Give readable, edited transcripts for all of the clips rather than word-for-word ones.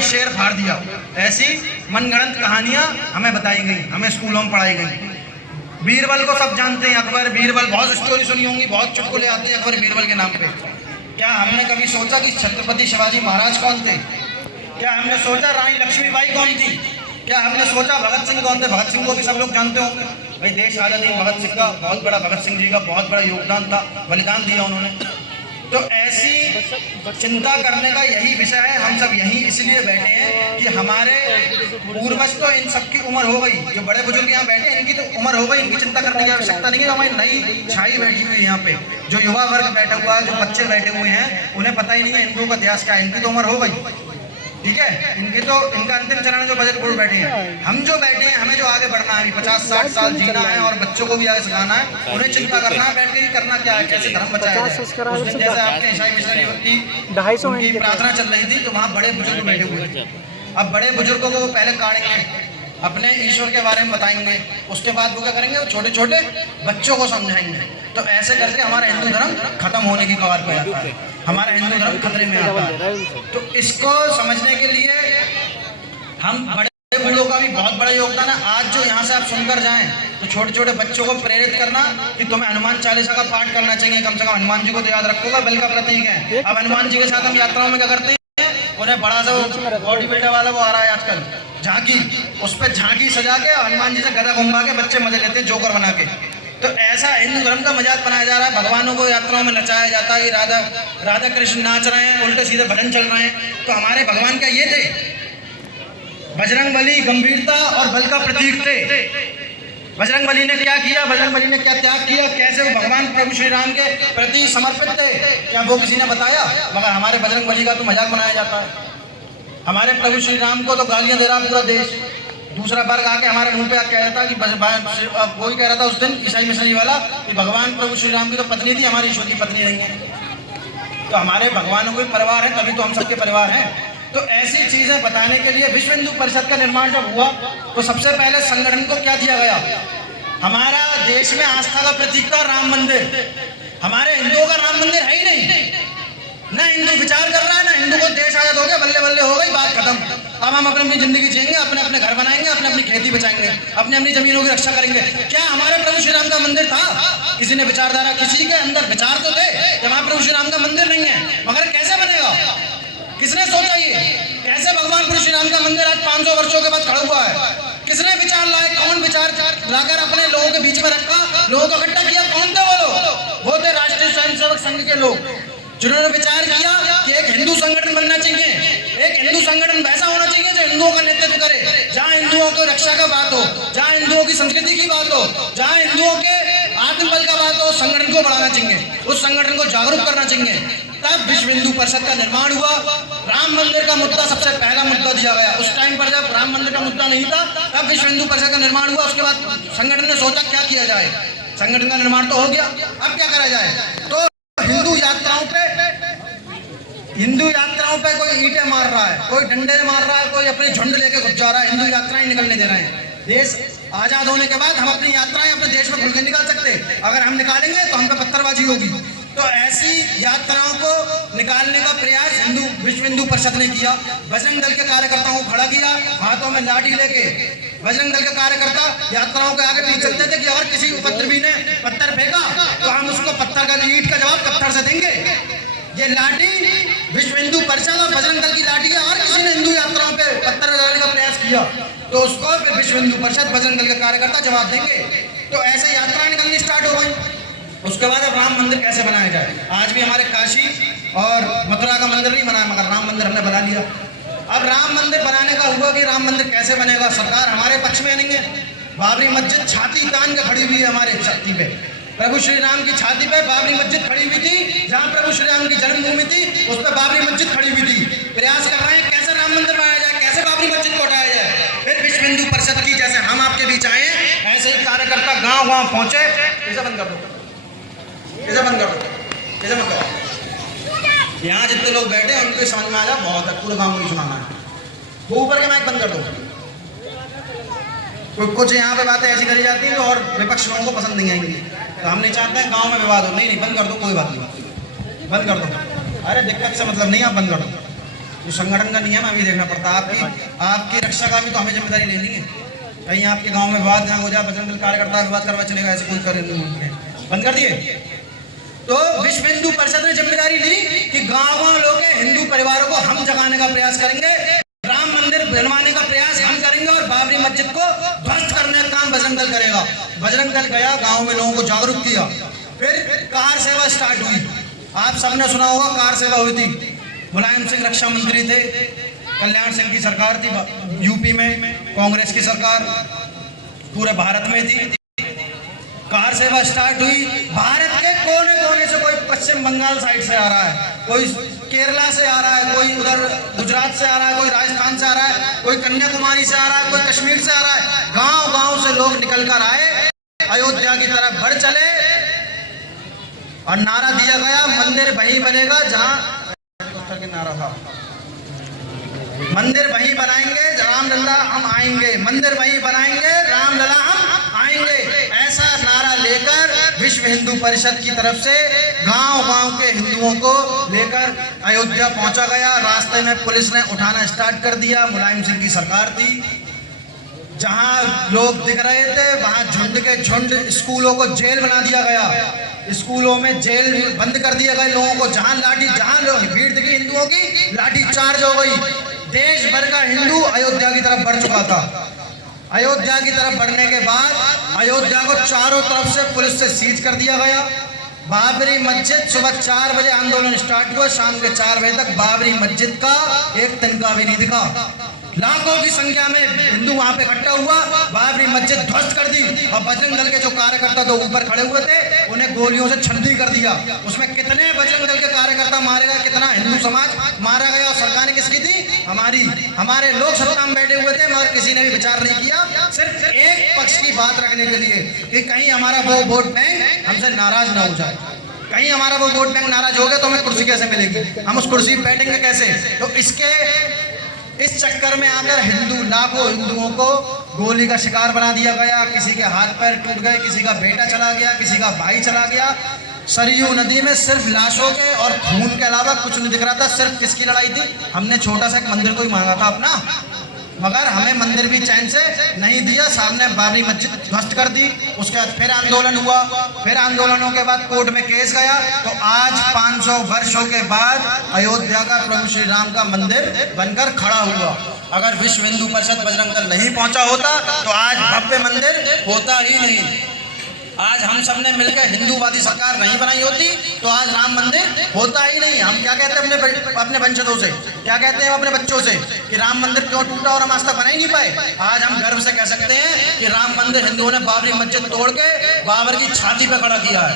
के शेर फाड़ दिया। ऐसी मनगढ़ंत कहानियां हमें बताई गई, हमें स्कूलों में पढ़ाई गई। बीरबल को सब जानते हैं, अकबर बीरबल, बहुत स्टोरी सुनी होंगी, बहुत चुटकुले आते हैं अकबर बीरबल के नाम पे। क्या हमने कभी सोचा कि छत्रपति शिवाजी महाराज कौन थे? क्या हमने सोचा रानी लक्ष्मीबाई कौन थी? क्या हमने सोचा भगत सिंह कौन थे? भगत सिंह को भी सब लोग जानते होंगे भाई, देश आज़ादी में भगत सिंह का बहुत बड़ा, भगत सिंह जी का बहुत बड़ा योगदान था, बलिदान दिया उन्होंने। तो ऐसी चिंता करने का यही विषय है। हम सब यहीं इसलिए बैठे हैं कि हमारे पूर्वज तो इन सब की उम्र हो गई, जो बड़े बुजुर्ग यहाँ बैठे हैं इनकी तो उम्र हो गई, इनकी चिंता करने की आवश्यकता नहीं है। हमारी नई छाई बैठी हुई है यहाँ पे, जो युवा वर्ग बैठा हुआ है, जो बच्चे बैठे हुए हैं, उन्हें पता ही नहीं है हिंदुओं का इतिहास क्या है। इनकी तो उम्र हो गई, ठीक है, इनके तो इनका अंतिम चरण जो बजट बोर्ड बैठे हैं। हम जो बैठे हैं हमें जो आगे बढ़ना है, 50-60 साल जीना है और बच्चों को भी आगे सिखाना है, उन्हें चिंता करना है, बैठ के ही करना क्या है, कैसे धर्म बचाया जाए। उस दिन जैसे आपने ईसाई मिशनरी की प्रार्थना चल रही थी तो वहाँ बड़े बुजुर्ग बैठे हुए थे। अब बड़े बुजुर्गों को वो पहले काढ़ेंगे, अपने ईश्वर के बारे में बताएंगे, उसके बाद वो क्या करेंगे, वो छोटे छोटे बच्चों को समझाएंगे। तो ऐसे करके हमारा हिंदू धर्म खत्म होने की कगार पर आता है, हमारा हिंदू धर्म खतरे में आता है। तो इसको समझने के लिए हम बड़े बूढ़ों का भी बहुत बड़ा योगदान है। आज जो यहाँ से आप सुनकर जाएं तो छोटे छोटे बच्चों को प्रेरित करना कि तुम्हें हनुमान चालीसा का पाठ करना चाहिए, कम से कम हनुमान जी को तो याद रखोगा, बल का प्रतीक है। अब हनुमान जी के साथ हम यात्राओं में क्या करते हैं, उन्हें बड़ा सा बॉडी बिल्डर वाला वो आ रहा है आजकल, झांकी, उस पर झांकी सजा के हनुमान जी से गदा घुमा के बच्चे मजे लेते हैं जोकर बना के। तो ऐसा हिंदू धर्म का मजाक बनाया जा रहा है। भगवानों को यात्राओं में नचाया जाता है कि राधा कृष्ण नाच रहे हैं, उल्टे सीधे भजन चल रहे हैं। तो हमारे भगवान क्या ये थे? बजरंग बली गंभीरता और बल का प्रतीक थे। बजरंग बली ने क्या किया, बजरंग बली ने क्या त्याग किया, कैसे वो भगवान प्रभु श्री राम के प्रति समर्पित थे, क्या वो किसी ने बताया? मगर हमारे बजरंग बली का तो मजाक बनाया जाता है। हमारे प्रभु श्री राम को तो गालियां दे रहा पूरा देश। दूसरा वर्ग आके हमारे मुंह पे कह रहा था कि कोई कह रहा था उस दिन ईसाई मिशनरी वाला कि भगवान प्रभु श्री राम की तो पत्नी थी, हमारी ईश्वर की पत्नी नहीं है। तो हमारे भगवानों को परिवार है, तभी तो हम सबके परिवार हैं। तो ऐसी चीजें बताने के लिए विश्व हिंदू परिषद का निर्माण जब हुआ तो सबसे पहले संगठन को क्या दिया गया? हमारा देश में आस्था का प्रतीक था राम मंदिर। हमारे हिंदुओं का राम मंदिर है ही नहीं, ना हिंदू विचार कर रहा है, ना हिंदू को देश आजाद हो गया, बल्ले बल्ले हो गई, बात खत्म। अब हम अपनी अपनी जिंदगी जिएंगे, अपने अपने घर बनाएंगे, अपने अपनी खेती बचाएंगे, अपनी अपनी जमीनों की रक्षा करेंगे। क्या हमारे प्रभु श्री राम का मंदिर था? किसी ने विचारधारा, किसी के अंदर विचार तो थे कि हमारे प्रभु श्री राम का मंदिर नहीं है, मगर कैसे बनेगा? किसने सोचा ये? कैसे भगवान प्रभु श्री राम का मंदिर आज 500 वर्षों के बाद खड़ा हुआ है? किसने विचार लाए? कौन विचार लाकर अपने लोगों के बीच में रखा, लोगों को इकट्ठा किया? कौन थे वो लोग? वो थे राष्ट्रीय स्वयंसेवक संघ के लोग, जिन्होंने विचार किया कि एक हिंदू संगठन बनना चाहिए। एक हिंदू संगठन वैसा होना चाहिए जो हिंदुओं का नेतृत्व करे, जहाँ हिंदुओं को रक्षा का बात हो, जहाँ हिंदुओं की संस्कृति की बात हो, जहाँ हिंदुओं के आत्मबल का बात हो। संगठन को बढ़ाना चाहिए, उस संगठन को जागरूक करना चाहिए। तब विश्व हिंदू परिषद का निर्माण हुआ। राम मंदिर का मुद्दा सबसे पहला मुद्दा दिया गया। उस टाइम पर जब राम मंदिर का मुद्दा नहीं था तब विश्व हिंदू परिषद का निर्माण हुआ। उसके बाद संगठन ने सोचा क्या किया जाए। संगठन का निर्माण तो हो गया, अब क्या करा जाए? तो हिंदू यात्राओं पे कोई ईंटें मार रहा है, कोई डंडे मार रहा है, कोई अपने झुंड लेके घुस जा रहा है, हिंदू यात्राएं निकलने दे रहे हैं। देश आजाद होने के बाद हम अपनी यात्राएं अपने देश में खुल के निकाल सकते, अगर हम निकालेंगे तो हम पे पत्थरबाजी होगी। तो ऐसी यात्राओं को निकालने का प्रयास विश्व हिंदू परिषद ने किया। बजरंग दल के कार्यकर्ताओं को खड़ा किया, हाथों में लाठी लेके। बजरंग दल के कार्यकर्ता यात्राओं के आगे पीछे चलते थे कि अगर किसी उपद्रवी ने पत्थर फेंका तो हम उसको पत्थर का ईंट का जवाब पत्थर से देंगे। ये लाठी विश्व हिंदू परिषद और बजरंग दल की लाठी है। और किसी ने हिंदू यात्राओं पे पत्थर लगाने का प्रयास किया तो उसको विश्व हिंदू परिषद बजरंग दल के कार्यकर्ता जवाब देंगे। तो ऐसे यात्रा निकलनी स्टार्ट हो गई। उसके बाद अब राम मंदिर कैसे बनाया जाए। आज भी हमारे काशी और मथुरा का मंदिर नहीं बना, मगर राम मंदिर हमने बना लिया। अब राम मंदिर बनाने का हुआ कि राम मंदिर कैसे बनेगा, सरकार हमारे पक्ष में नहीं है। बाबरी मस्जिद छाती तान के खड़ी हुई है हमारे छाती पे। प्रभु श्री राम की छाती पे बाबरी मस्जिद खड़ी हुई थी, जहाँ प्रभु श्री राम की जन्मभूमि थी उस पर बाबरी मस्जिद खड़ी हुई थी। प्रयास कर रहे हैं कैसे राम मंदिर बनाया जाए, कैसे बाबरी मस्जिद को हटाया जाए। फिर विश्व हिंदू परिषद की जैसे हम आपके बीच आए ऐसे ही कार्यकर्ता गाँव गाँव पहुंचे। कैसे बंद कर दो, कैसे बंद कर दो, कैसे मत करो। यहाँ जितने लोग बैठे हैं उनको समझ में आ जाए, बहुत है, पूरे गाँव को सुनाना है। वो ऊपर के माइक बंद कर दो। कुछ यहाँ पे बातें ऐसी करी जाती हैं जो और विपक्ष लोगों को पसंद नहीं आएंगी। तो हम नहीं चाहते हैं गांव में विवाद हो। नहीं बंद कर दो, कोई बात नहीं, बंद कर दो। अरे दिक्कत से मतलब नहीं, आप बंद कर दो। जो संगठन का नियम अभी देखना पड़ता है। आपकी रक्षा का भी तो हमें जिम्मेदारी लेनी है। कहीं आपके गांव में विवाद ना हो जाए, बजरंग दल कार्यकर्ता विवाद करवा चलेगा, ऐसे कोई करे नहीं, बंद कर दिए। तो विश्व हिंदू परिषद ने जिम्मेदारी ली कि गांव के हिंदू परिवारों को हम जगाने का प्रयास करेंगे, राम मंदिर बनवाने का प्रयास हम करेंगे और बाबरी मस्जिद को ध्वस्त करने का काम बजरंग दल करेगा। बजरंग दल गया, गांव में लोगों को जागरूक किया, फिर कार सेवा स्टार्ट हुई। आप सबने सुना होगा कार सेवा हुई थी। मुलायम सिंह रक्षा मंत्री थे, कल्याण सिंह की सरकार थी यूपी में, कांग्रेस की सरकार पूरे भारत में थी। कार सेवा स्टार्ट हुई। भारत के कोने कोने से, कोई पश्चिम बंगाल साइड से आ रहा है, कोई केरला से आ रहा है, कोई उधर गुजरात से आ रहा है, कोई राजस्थान से आ रहा है, कोई कन्याकुमारी से आ रहा है, कोई कश्मीर से आ रहा है। गांव गांव से लोग निकल कर आए, अयोध्या की तरफ बढ़ चले और नारा दिया गया, मंदिर वहीं बनेगा जहां के नारा था, मंदिर वहीं बनाएंगे, रामलला हम आएंगे, मंदिर वहीं बनाएंगे, रामलला हम आएंगे। ऐसा नारा लेकर विश्व हिंदू परिषद की तरफ से गांव गांव के हिंदुओं को लेकर अयोध्या पहुंचा गया। रास्ते में पुलिस ने उठाना स्टार्ट कर दिया। मुलायम सिंह की सरकार थी, जहां लोग दिख रहे थे वहां झुंड के झुंड स्कूलों को जेल बना दिया गया, स्कूलों में जेल बंद कर दिया गया लोगों को। जहां लोग भीड़ दिखी हिंदुओं की, लाठी चार्ज हो गई। देश भर का हिंदू अयोध्या की तरफ बढ़ चुका था। अयोध्या की तरफ बढ़ने के बाद अयोध्या को चारों तरफ से पुलिस से सीज कर दिया गया। बाबरी मस्जिद, सुबह 4 बजे आंदोलन स्टार्ट हुआ, शाम के 4 बजे तक बाबरी मस्जिद का एक तिनका भी नहीं दिखा। लाखों की संख्या में हिंदू वहां पे इकट्ठा हुआ, बाबरी मस्जिद ध्वस्त कर दी और बजरंग दल के जो कार्यकर्ता तो ऊपर खड़े हुए थे उन्हें गोलियों से छंदी कर दिया। उसमें कितने बजरंग दल के कार्यकर्ता मारे गए, कितना हिंदू समाज मारा गया। और सरकार किसकी थी? हमारी। हमारे लोग सत्ता में बैठे हुए थे मगर किसी ने भी विचार नहीं किया, सिर्फ एक पक्ष की बात रखने के लिए कि कहीं हमारा वो वोट बैंक हमसे नाराज ना हो जाए। कहीं हमारा वो वोट बैंक नाराज हो गया तो हमें कुर्सी कैसे मिलेगी, हम उस कुर्सी पर बैठेंगे कैसे। तो इस चक्कर में आकर लाखों हिंदुओं को गोली का शिकार बना दिया गया। किसी के हाथ पैर टूट गए, किसी का बेटा चला गया, किसी का भाई चला गया। सरयू नदी में सिर्फ लाशों के और खून के अलावा कुछ नहीं दिख रहा था। सिर्फ किसकी लड़ाई थी? हमने छोटा सा एक मंदिर को ही मांगा था अपना, मगर हमें मंदिर भी चैन से नहीं दिया। सामने बाबरी मस्जिद ध्वस्त कर दी। उसके बाद फिर आंदोलन हुआ, फिर आंदोलनों के बाद कोर्ट में केस गया। तो आज 500 वर्षों के बाद अयोध्या का प्रभु श्री राम का मंदिर बनकर खड़ा हुआ। अगर विश्व हिंदू परिषद बजरंग दल नहीं पहुंचा होता तो आज भव्य मंदिर होता ही नहीं। आज हम सब ने मिलकर हिंदूवादी सरकार नहीं बनाई होती तो आज राम मंदिर होता ही नहीं। हम क्या कहते हैं अपने वंशजों से, क्या कहते हैं अपने बच्चों से कि राम मंदिर क्यों टूटा और हम आज तक बना ही नहीं पाए। आज हम गर्व से कह सकते हैं कि राम मंदिर हिंदुओं ने बाबरी मस्जिद तोड़ के बाबर की छाती पर खड़ा किया है।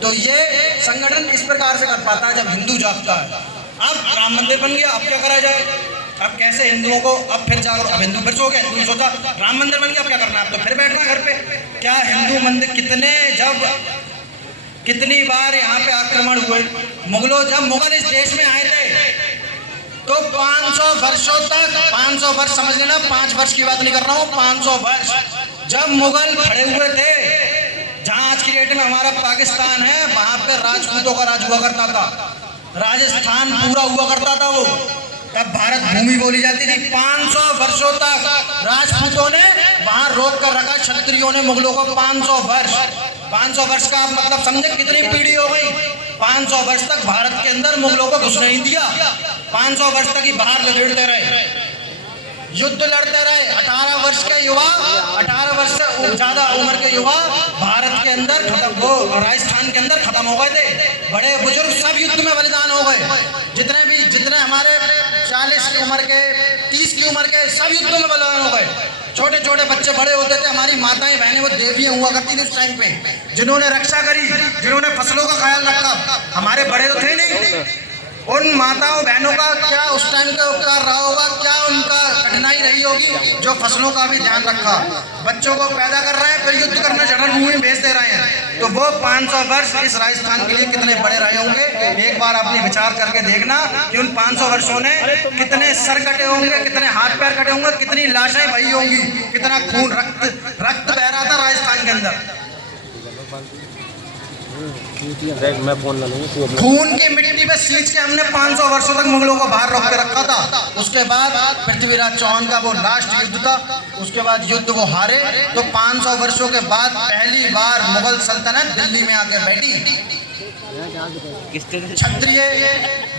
तो ये संगठन इस प्रकार से कर पाता है जब हिंदू जागता है। अब राम मंदिर बन गया, अब क्या करा जाए? अब कैसे हिंदुओं को अब फिर जागरूक, अब हिंदू फिर सो गए, हिंदू सोचा राम मंदिर बन गया, अब क्या करना है? अब तो फिर बैठना घर पे। क्या हिंदू मंदिर कितनी बार यहाँ पे आक्रमण हुए। जब मुगल इस देश में आए थे तो 500 वर्षों तक, 500 वर्ष समझ लेना, 5 वर्ष की बात नहीं कर रहा हूँ, 500 वर्ष जब मुगल खड़े हुए थे, जहाँ आज की डेट में हमारा पाकिस्तान है, वहां पे राजपूतों का राज हुआ करता था। राजस्थान पूरा हुआ करता था वो, तब भारत भूमि बोली जाती थी। 500 वर्षों तक राजपूतों ने वहां रोक कर रखा, क्षत्रियों ने मुगलों को। 500 वर्ष का आप मतलब समझे कितनी पीढ़ी हो गई। 500 वर्ष तक भारत के अंदर मुगलों को घुस नहीं दिया। 500 वर्ष तक ही बाहर लड़ते रहे, युद्ध लड़ते रहे। 18 वर्ष के युवा, 18 वर्ष से ज्यादा उम्र के युवा भारत के अंदर वो राजस्थान के अंदर खत्म हो गए थे। बड़े बुजुर्ग सब युद्ध में बलिदान हो गए। जितने हमारे 40 की उम्र के, 30 की उम्र के, सब युद्ध में बलिदान हो गए। छोटे छोटे बच्चे बड़े होते थे। हमारी माताएं बहनें वो देवियां हुआ करती थी उस टाइम पे, जिन्होंने रक्षा करी, जिन्होंने फसलों का ख्याल रखा। हमारे बड़े तो थे नहीं। उन माताओं बहनों का क्या उस टाइम का उपकार रहा होगा, क्या उनका कठिनाई रही होगी जो फसलों का भी ध्यान रखा। बच्चों को पैदा कर रहे हैं, फिर युद्ध करने रणभूमि में भेज दे रहे हैं। तो वो 500 वर्ष इस राजस्थान के लिए कितने बड़े रहे होंगे। एक बार अपनी विचार करके देखना कि उन 500 वर्षों ने कितने सर कटे होंगे, कितने हाथ पैर कटे होंगे, कितनी लाशें बही होंगी, कितना खून रक्त बह रहा था राजस्थान के अंदर। देख मैं फोन ला लूंगा तू अपना। खून की मिट्टी पे सींच के हमने 500 वर्षों तक मुगलों को बाहर रोक के रखा था। उसके बाद पृथ्वीराज चौहान का वो लास्ट युद्ध था, उसके बाद युद्ध वो हारे, तो 500 वर्षों के बाद पहली बार मुगल सल्तनत दिल्ली में आके बैठी। क्षत्रिय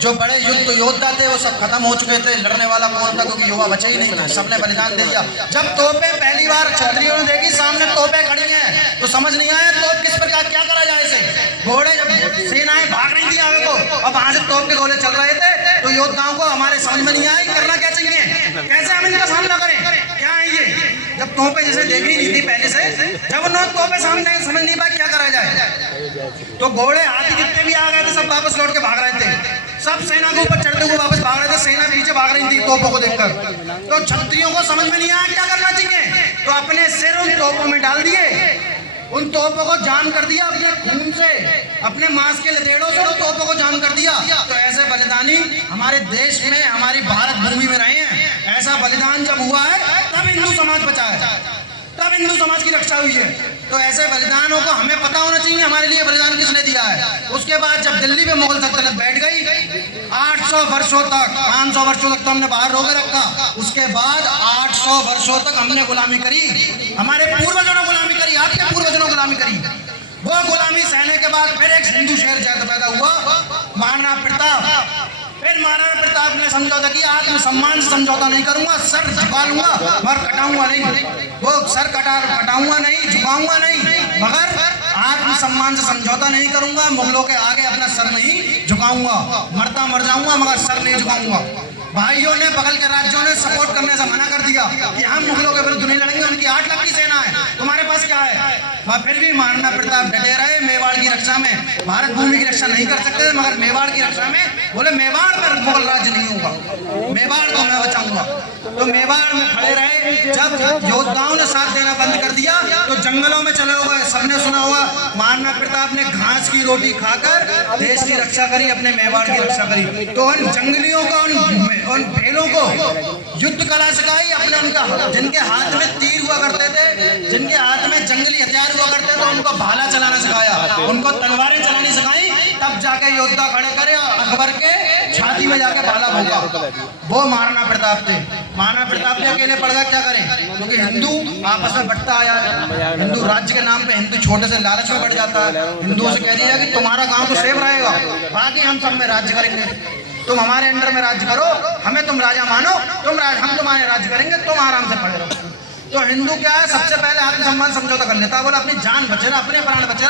जो बड़े युद्ध योद्धा थे वो सब खत्म हो चुके थे, लड़ने वाला कौन था, क्योंकि युवा बचे ही नहीं थे, सबने बलिदान दे दिया। जब तोपें पहली बार क्षत्रियों ने देखी, सामने तोपें खड़ी हैं, तो समझ नहीं आया तोप किस प्रकार क्या करा जाए इसे। घोड़े जब सेनाएं भाग रही थी आगे को, अब वहां से तोप के गोले चल रहे थे, तो योद्धाओं को हमारे समझ में नहीं आया करना क्या चाहिए, कैसे हम इनका सामना करें, क्या है ये। जब तोपें जैसे देख ही नहीं थी पहले से, जब उन्होंने तोपें सामने समझ नहीं पाया क्या करा जाए, तो घोड़े हाथी जितने भी आ गए थे सब वापस लौट के भाग रहे थे, सब सेना के ऊपर चढ़ते हुए वापस भाग रहे थे, सेना पीछे भाग रही थी तोपों को देखकर। तो क्षत्रियों को समझ में नहीं आया क्या करना चाहिए, तो अपने सिर उन तोपों में डाल दिए, उन तोपों को जाम कर दिया, अपने खून से, अपने मांस के लतेड़ों से उन तोपों को जाम कर दिया। तो ऐसे बलिदानी हमारे देश में, हमारी भारत भूमि में रहे हैं। ऐसा बलिदान जब हुआ है तब हिंदू समाज बचा है, तब हिंदू समाज की रक्षा हुई है। तो ऐसे बलिदानों को हमें पता होना चाहिए हमारे लिए बलिदान किसने दिया है। उसके बाद जब दिल्ली में मुगल सल्तनत बैठ गई, 800 वर्षों तक, 500 वर्षों तक तो हमने बाहर रोके रखा, उसके बाद 800 वर्षों तक हमने गुलामी करी, हमारे पूर्वजों ने गुलामी करी, आपके पूर्वजों ने गुलामी करी। वो गुलामी सहने के बाद फिर एक हिंदू शहर जाकर पैदा हुआ, महाराणा प्रताप। फिर महाराणा प्रताप ने समझौता किया, आत्मसम्मान से समझौता नहीं करूंगा, सर झुका लूंगा मगर कटाऊंगा नहीं, वो सर कटाऊंगा नहीं, झुकाऊंगा नहीं, मगर आत्मसम्मान से समझौता नहीं करूंगा, मुगलों के आगे अपना सर नहीं झुकाऊंगा, मरता मर जाऊंगा मगर सर नहीं झुकाऊंगा। भाइयों ने, बगल के राज्यों ने सपोर्ट करने से मना कर दिया कि हम मुगलों के विरुद्ध नहीं लड़ेंगे, उनकी 8 लाख की सेना है, तुम्हारे पास क्या है। वह फिर भी महाराणा प्रताप डटे रहे मेवाड़ की रक्षा में, भारत भूमि की रक्षा नहीं कर सकते मगर मेवाड़ की रक्षा में बोले मेवाड़ पर मुगल राज्य नहीं होगा, मेवाड़ को मैं बचाऊंगा। तो मेवाड़ में खड़े रहे। जब योद्धाओं ने साथ देना बंद कर दिया तो जंगलों में चले गए। सबने सुना होगा महाराणा प्रताप ने घास की रोटी खाकर देश की रक्षा करी, अपने मेवाड़ की रक्षा करी। तो उन जंगलियों को, उन भेड़ों को युद्ध कला सिखाई, अपने उनका जिनके हाथ में तीर हुआ करते थे, जिनके हाथ में जंगली हथियार हुआ करते थे, उनको भाला चलाना सिखाया, उनको तलवारें चलानी सिखाई, तब जाके योद्धा खड़े करे अकबर के छाती में जाके भाला भोगा। वो महाराणा प्रताप थे। महाराणा प्रताप भी अकेले पड़ गए, क्या करें, क्योंकि हिंदू आपस में बढ़ता आया, हिंदू राज्य के नाम पे हिंदू छोटे से लालच में बढ़ जाता है। हिंदुओं से कह दिया कि तुम्हारा गांव तो सेफ रहेगा, बाकी हम सब में राज्य करेंगे, तुम हमारे अंडर में राज्य करो, हमें तुम राजा मानो, हम तुम्हारे राज्य करेंगे, तुम आराम से पड़े रहो। तो हिंदू क्या है, सबसे पहले आत्मसम्मान समझौता कर लेता, बोला अपनी जान बचे ना, अपने प्राण बचे ना,